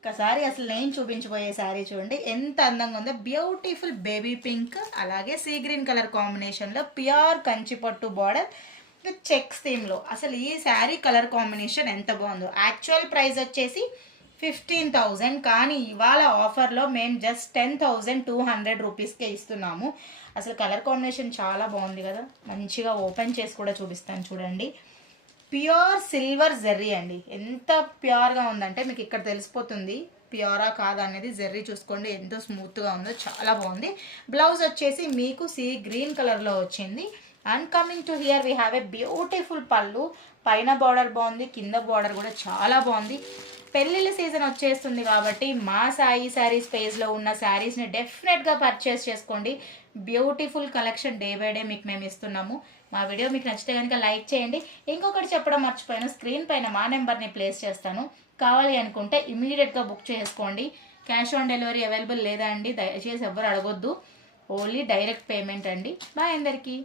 ఒకసారి అసలు నేను చూపించబోయే శారీ చూడండి ఎంత అందంగా ఉందో. బ్యూటిఫుల్ బేబీ పింక్ అలాగే సీ గ్రీన్ కలర్ కాంబినేషన్లో ప్యూర్ కంచి పట్టు బార్డర్ చెక్స్ థీమ్లో. అసలు ఈ శారీ కలర్ కాంబినేషన్ ఎంత బాగుందో. యాక్చువల్ ప్రైస్ వచ్చేసి 15,000, కానీ ఇవాళ ఆఫర్లో మేము జస్ట్ 10,200 రూపీస్కే ఇస్తున్నాము. అసలు కలర్ కాంబినేషన్ చాలా బాగుంది కదా. మంచిగా ఓపెన్ చేసి కూడా చూపిస్తాను చూడండి. ప్యూర్ సిల్వర్ జెర్రీ అండి. ఎంత ప్యూర్గా ఉందంటే మీకు ఇక్కడ తెలిసిపోతుంది ప్యూరా కాదా అనేది. జెర్రీ చూసుకోండి ఎంతో స్మూత్గా ఉందో, చాలా బాగుంది. బ్లౌజ్ వచ్చేసి మీకు సీ గ్రీన్ కలర్లో వచ్చింది. And coming to hear we have a beautiful పళ్ళు. పైన బార్డర్ బాగుంది, కింద బార్డర్ కూడా చాలా బాగుంది. పెళ్ళిళ్ళ సీజన్ వచ్చేస్తుంది కాబట్టి మా సాయి శారీస్ పేజ్లో ఉన్న శారీస్ని డెఫినెట్గా పర్చేస్ చేసుకోండి. Beautiful collection day by day మీకు మేము ఇస్తున్నాము. మా వీడియో మీకు నచ్చితే కనుక లైక్ చేయండి. ఇంకొకటి చెప్పడం మర్చిపోయాను, స్క్రీన్ పైన మా నెంబర్ని ప్లేస్ చేస్తాను. కావాలి అనుకుంటే ఇమీడియట్గా బుక్ చేసుకోండి. క్యాష్ ఆన్ డెలివరీ అవైలబుల్ లేదా అండి, దయచేసి ఎవ్వరు అడగొద్దు. ఓన్లీ డైరెక్ట్ పేమెంట్ అండి. బాయ్ అందరికీ.